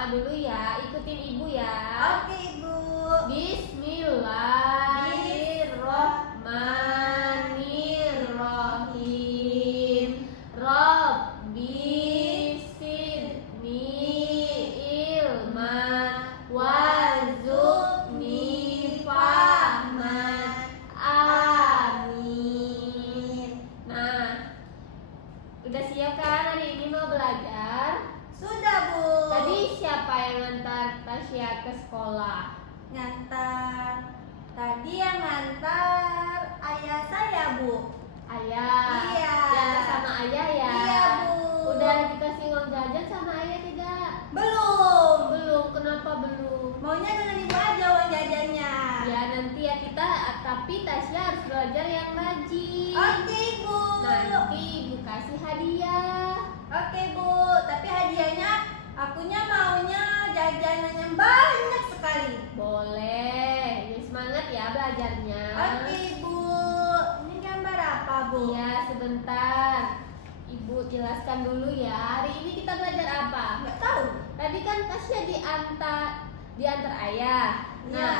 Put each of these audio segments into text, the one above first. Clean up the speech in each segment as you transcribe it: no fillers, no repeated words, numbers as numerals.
berdoa dulu ya. Ikutin ibu ya. Oke ibu. Bismillahirrohmanirrohim. Rabbi zidni ilman warzuqni fahman. Amin. Nah, udah siap kan hari ini mau belajar? Sudah bu. Tadi siapa yang ngantar Tasya ke sekolah? Ngantar. Tadi yang ngantar ayah saya bu. Ayah. Iya. Diantar sama ayah ya? Iya bu. Udah dikasih uang jajan sama ayah tidak? Belum. Belum. Kenapa belum? Maunya dengan ibu aja uang jajannya. Ya nanti ya kita, tapi Tasya harus belajar yang rajin. Oke ibu. Nanti ibu kasih hadiah. Oke bu. Tapi hadiahnya akunya maunya jajanan yang banyak sekali. Boleh. Ya, semangat ya belajarnya. Oke ibu. Ini gambar apa bu? Iya, sebentar. Ibu jelaskan dulu ya. Hari ini kita belajar apa? Nggak tahu. Tadi kan Tasya diantar ayah. Nah, Ya.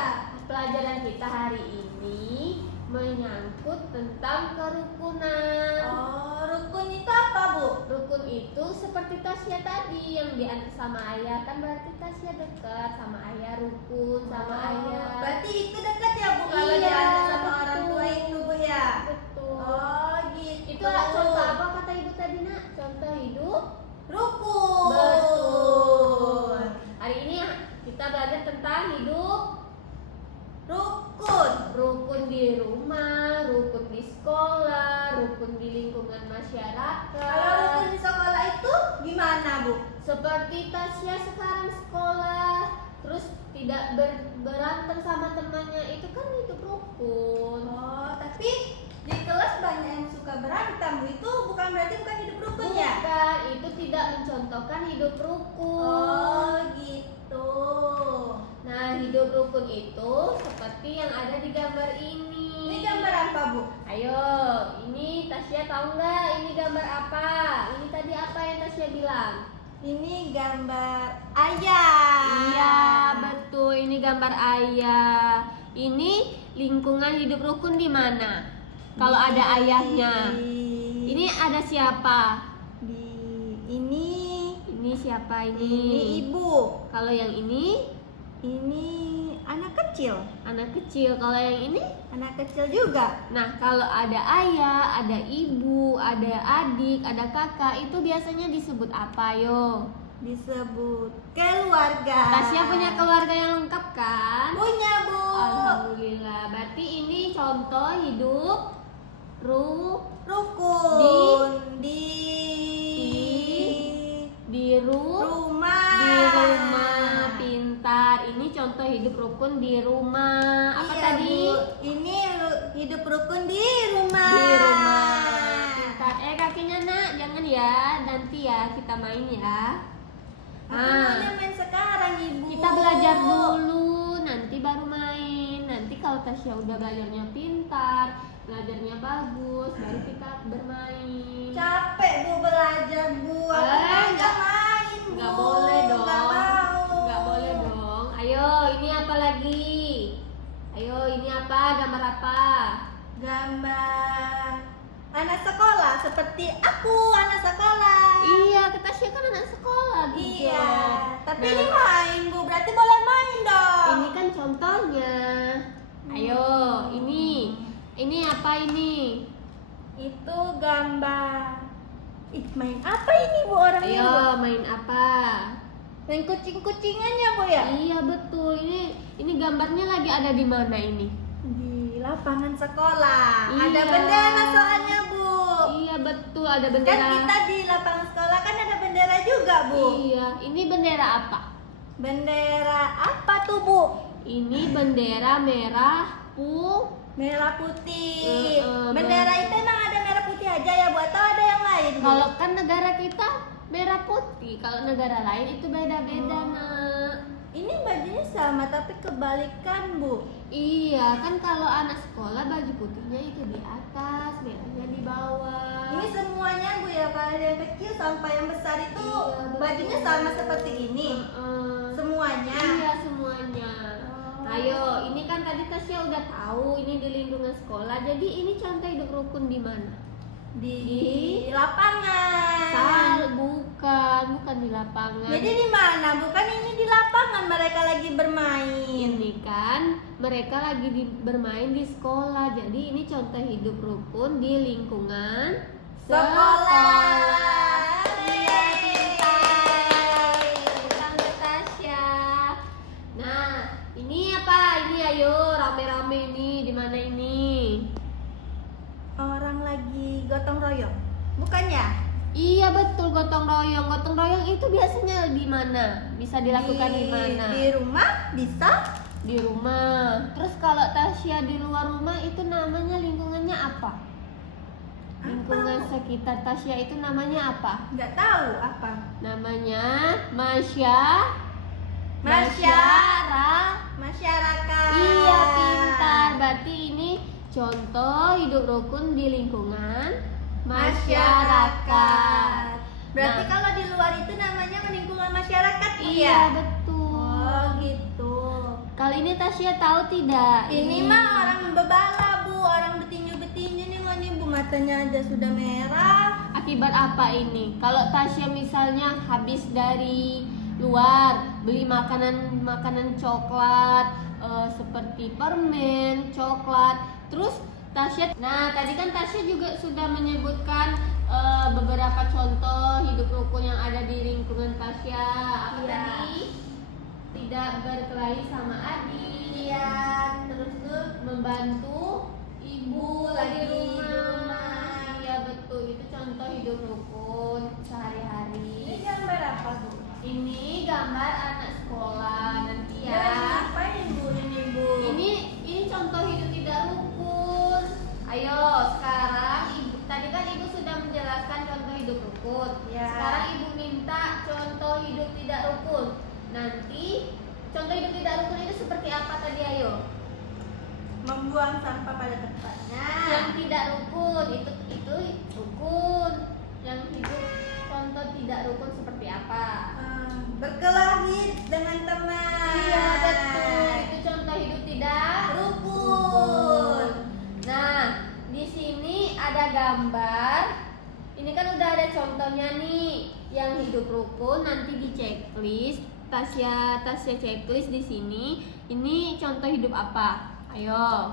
pelajaran kita hari ini menyangkut tentang kerukunan. Oh, rukun itu apa bu? Rukun itu seperti Tasya tadi yang diantar sama ayah, kan berarti Tasya dekat sama ayah, rukun sama ayah. Berarti itu dekat ya bu kalau Iya, diantar sama orang betul. tua itu bu ya? Betul. Oh gitu. Itu contoh apa kata ibu tadi nak? Contoh hidup. Rukun. Betul. Hari ini kita belajar tentang hidup Rukun. rukun di rumah, rukun di sekolah, rukun di lingkungan Kalau masyarakat. rukun di sekolah itu gimana bu? Seperti Tasya sekarang sekolah, terus tidak berantem sama temannya, itu kan hidup rukun. Oh, tapi di kelas banyak yang suka berantem bu. Itu berarti bukan hidup rukun ya? Bukan, itu tidak mencontohkan hidup rukun. Oh gitu. Nah, hidup rukun itu seperti yang ada di gambar ini. Ini gambar apa bu? Ayo, ini Tasya tahu nggak ini gambar apa? Ini tadi apa yang Tasya bilang? Ini gambar ayah. Iya, betul. Ini gambar ayah. Ini lingkungan hidup rukun di mana? Kalau ada ayahnya. Ini ada siapa? Ini siapa Ini ini? ibu. Kalau yang ini Ini anak kecil. anak kecil. Kalau yang ini? Anak kecil juga. Nah, kalau ada ayah, ada ibu, ada adik, ada kakak, itu biasanya disebut apa, yo? Disebut keluarga. Tasya punya keluarga yang lengkap kan? Punya bu. Alhamdulillah. Berarti ini contoh hidup Rukun di rumah. pintar. Ini contoh hidup rukun di rumah. Apa Iya, tadi? Bu. Ini hidup rukun di rumah. Di rumah. Pintar. Kakinya nak, jangan ya. Nanti ya kita main ya. Aku maunya main sekarang ibu. Kita belajar dulu, nanti baru main. Nanti kalau Tasya udah belajarnya pintar, belajarnya bagus, baru kita bermain. Capek bu belajar bu. Aku nggak main bu. Nggak boleh dong. Nggak mau. Nggak boleh dong. Ayo, ini apa lagi? Ayo, ini apa? Gambar apa? Gambar anak sekolah seperti aku anak sekolah. Iya, Tasya kan anak sekolah gitu. Iya. Tapi Nah, ini main bu. Berarti boleh main dong. ini kan contohnya. Ayo, ini apa ini? Itu gambar. Ih, main apa ini bu orangnya? Ayo, Bu? main apa? Main kucing-kucingannya bu ya? Iya betul. Ini gambarnya lagi ada di mana ini? Di lapangan sekolah. Iya. Ada bendera soalnya bu. Iya betul, ada Kan bendera. kita di lapangan sekolah kan ada bendera juga bu. Iya, ini bendera apa? Bendera apa tuh bu? Ini bendera merah Merah putih. Bendera betul. itu emang ada merah putih aja ya bu atau ada yang lain bu? Kalau kan negara kita merah putih, kalau negara lain itu beda-beda nak. Ini bajunya sama tapi kebalikan bu. Iya, kan kalau anak sekolah baju putihnya itu di atas, merahnya di bawah. Ini semuanya bu ya, kalau yang kecil sampai yang besar itu Iya, betul. bajunya sama seperti ini. semuanya. Iya, semuanya. Oh. Ayo, ini kan tadi Tasya udah tahu ini di lingkungan sekolah. Jadi ini contoh hidup rukun di mana? Di lapangan. Bukan di lapangan. Jadi di mana? Bukan ini di lapangan mereka lagi bermain. Ini kan mereka lagi bermain di sekolah. Jadi ini contoh hidup rukun di lingkungan Sekolah. Iya, pintar. Selamat Tasya. Nah, ini apa? Ini ayo rame-rame ini di mana ini? Orang lagi gotong royong. Bukan ya? Iya betul, gotong royong. Gotong royong itu biasanya di mana? Bisa dilakukan di mana? Di rumah bisa. Di rumah. Terus kalau Tasya di luar rumah itu namanya lingkungannya apa? Lingkungan sekitar Tasya itu namanya apa? Nggak tahu apa. Namanya Masyarakat. Iya, pintar. Berarti ini contoh hidup rukun di lingkungan masyarakat. Berarti Nah. kalau di luar itu namanya lingkungan masyarakat, Bu, Iya, ya? betul. Oh, gitu. Kali ini Tasya tahu tidak? Ini mah orang bebala, Bu, orang betinju-betinju nih, mah nih, Bu, matanya aja sudah merah. Akibat apa ini? Kalau Tasya misalnya habis dari luar beli makanan coklat seperti permen, coklat, terus Tasya, nah tadi kan Tasya juga sudah menyebutkan beberapa contoh hidup rukun yang ada di lingkungan Tasya. Apa Iya. tadi? Tidak berkelahi sama adik. Iya, Terus tuh membantu ibu lagi di di rumah. Iya betul, itu contoh hidup rukun Ini sehari-hari. gambar apa, Bu? Ini gambar anak sekolah nanti Ya, ya. ngapain, Bu, ini, Bu? Ini contoh hidup tidak rukun. Ayo sekarang ibu, tadi kan ibu sudah menjelaskan contoh hidup rukun. Ya. Sekarang ibu minta contoh hidup tidak rukun. Nanti contoh hidup tidak rukun itu seperti apa tadi, ayo? Membuang sampah pada tempatnya. Yang tidak rukun itu rukun. Yang hidup contoh tidak rukun seperti apa? Berkelahi dengan teman. Iya betul, itu contoh hidup tidak Rukun. Nah, di sini ada gambar. Ini kan udah ada contohnya nih. Yang hidup rukun nanti di checklist. Tasya checklist di sini. Ini contoh hidup apa? Ayo.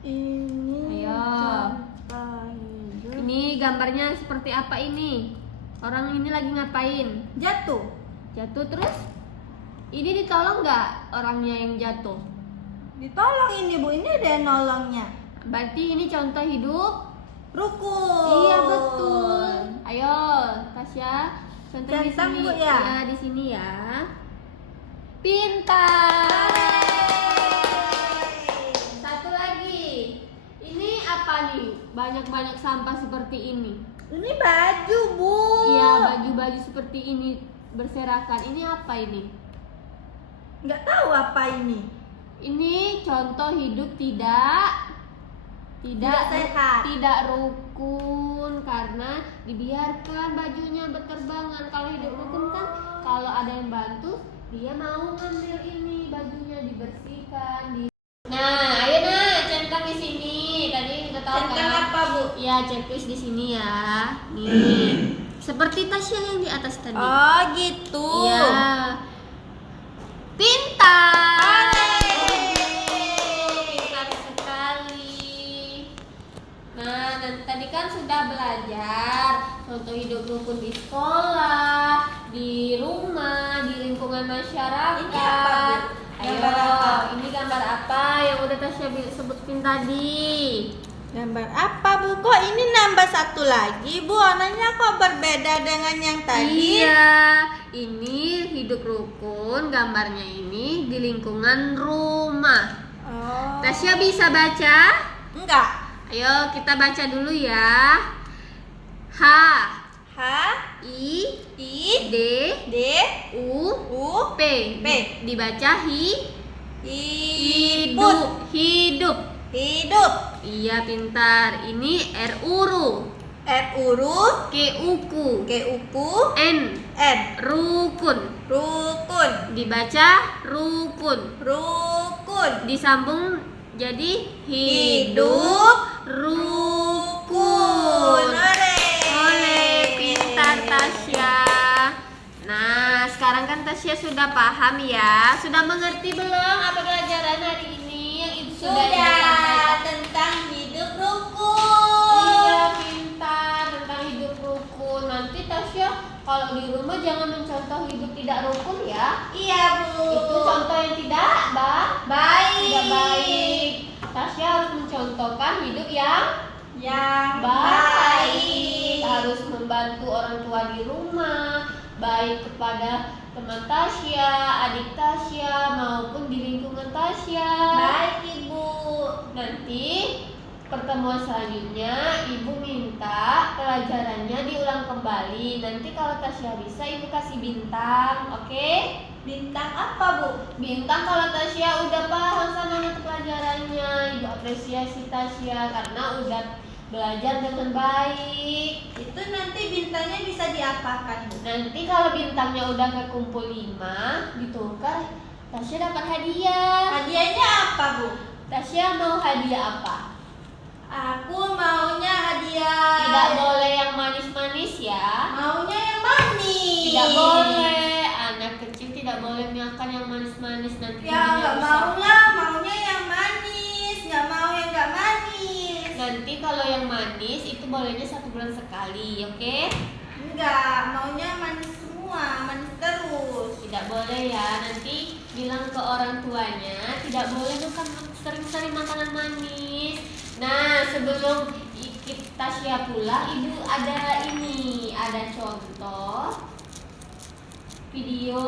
Ini Ayo. contoh hidup. Ini gambarnya seperti apa ini? Orang ini lagi ngapain? Jatuh. Jatuh terus? Ini ditolong nggak orangnya yang jatuh? Ditolong ini, Bu. Ini ada yang nolongnya. Berarti ini contoh hidup. Rukun. Iya betul. Ayo, Tasya, contoh di Centang, sini. Bu, ya? Ya, di sini ya. Pintar. Satu lagi. Ini apa nih? Banyak-banyak sampah seperti ini. Ini baju, Bu. Iya, baju-baju seperti ini berserakan. Ini apa ini? Nggak tahu apa ini. Ini contoh hidup tidak sehat. tidak rukun karena dibiarkan bajunya berterbangan. Kalau hidup rukun kan kalau ada yang bantu dia mau ngambil ini bajunya dibersihkan. Nah, ayo centang di sini. Tadi udah tahu Centang kan? apa, Bu? Ya, checklist di sini ya. Nih. Seperti Tasya yang di atas tadi. Oh, gitu. Iya. Pintar. Oleh. Pintar sekali. Nah, dan tadi kan sudah belajar contoh hidup rukun di sekolah, di rumah, di lingkungan masyarakat. Ini apa, Bu? Ayo, Gambar apa? ini gambar apa yang udah Tasya sebutin tadi? Gambar apa, Bu? Kok ini nambah satu lagi, Bu? Warnanya kok berbeda dengan yang tadi? Iya, ini hidup rukun, gambarnya ini di lingkungan rumah. Oh. Tasya bisa baca? Enggak. Ayo kita baca dulu ya. H, H, I, I, D, D, U, U, P. P. Dibaca hidup. hidup. Hidup. Iya pintar. Ini R uru. Huruf. K-uku. N. N. Rukun. Rukun. Dibaca rukun. Rukun. Disambung jadi Hidup rukun. Oleh, pintar Tasya. Nah, sekarang kan Tasya sudah paham ya. Sudah mengerti belum apa pelajaran hari ini yang Ibu sudah sampaikan? Tentang hidup rukun. Iya, pintar tentang hidup rukun. Nanti Tasya kalau di rumah jangan mencontoh hidup tidak rukun ya. Iya, Bu. Itu contoh yang tidak baik. tidak baik. Tasya harus mencontohkan hidup yang baik. Harus membantu orang tua di rumah, baik kepada teman Tasya, adik Tasya, maupun di lingkungan Tasya. Baik, Ibu. Nanti pertemuan selanjutnya Ibu minta pelajarannya diulang kembali. Nanti kalau Tasya bisa Ibu kasih bintang, oke? Bintang apa, Bu? Bintang kalau Tasya udah paham sama mata pelajarannya. Ibu apresiasi Tasya karena udah belajar dengan baik. Itu nanti bintangnya bisa diapakan, Bu? Nanti kalau bintangnya udah kekumpul 5 ditukar, Tasya dapat hadiah. Hadiahnya apa, Bu? Tasya mau hadiah apa? Aku maunya hadiah. Tidak boleh yang manis-manis ya. Maunya yang manis. Tidak boleh. Anak kecil tidak boleh makan yang manis-manis, nanti Ya giginya nggak rusak. mau lah, maunya yang manis. Nggak mau yang nggak manis. Nanti kalau yang manis itu bolehnya 1 bulan sekali, oke? Enggak, maunya manis semua, manis terus. Tidak boleh ya. Nanti bilang ke orang tuanya tidak boleh makan sering-sering makanan manis. Nah, sebelum Tasya pulang, Ibu ada contoh video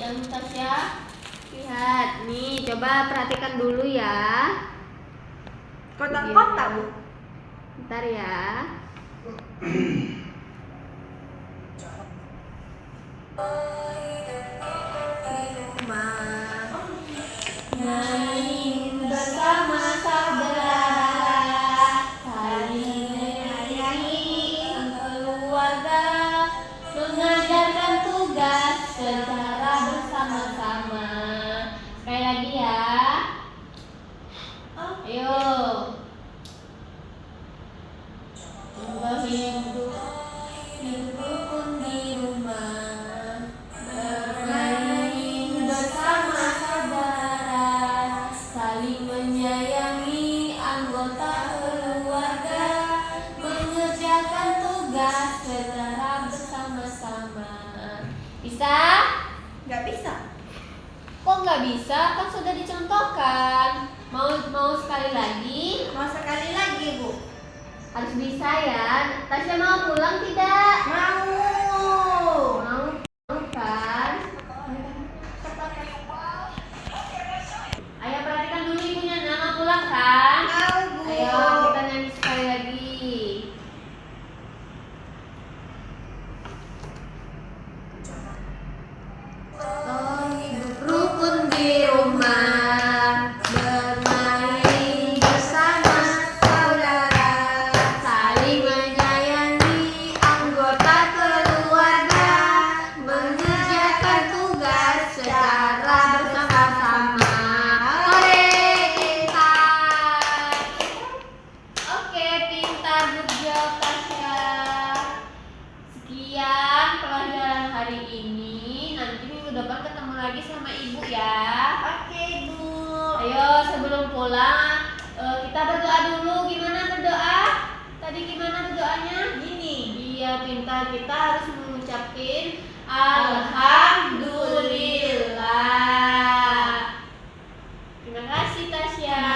yang Tasya lihat. Nih, coba perhatikan dulu ya. Kotak-kotak, Bu. Bentar ya. Main bersama saudara, saling menyayangi keluarga, mengajarkan tugas secara bersama-sama. Sekali lagi ya. Ayo. Hidup rukun di rumah, bermain bersama saudara, saling menyayangi anggota keluarga, mengerjakan tugas secara bersama-sama. Bisa? Nggak bisa. Kok nggak bisa? Kan sudah dicontohkan. Mau sekali lagi? Mau sekali lagi, Bu. Harus bisa ya. Tasya mau pulang tidak? Mau. Mau kan? Ayo perhatikan dulu ibunya, mau pulang kan? Mau, Bu. Ayo kita nyanyi sekali lagi. Hidup rukun di rumah, bermain bersama saudara, saling menyayangi anggota keluarga, mengerjakan tugas secara bersama-sama. Hore, pintar. Oke, pintar, good job Tasya. Sekian pelajaran hari ini. Nanti minggu depan ketemu lagi sama Ibu ya. Oke, Bu. Ayo sebelum pulang kita berdoa dulu. Gimana berdoa? Tadi gimana berdoanya? Gini. Iya, pintar. Kita harus mengucapkan Alhamdulillah. Terima kasih Tasya.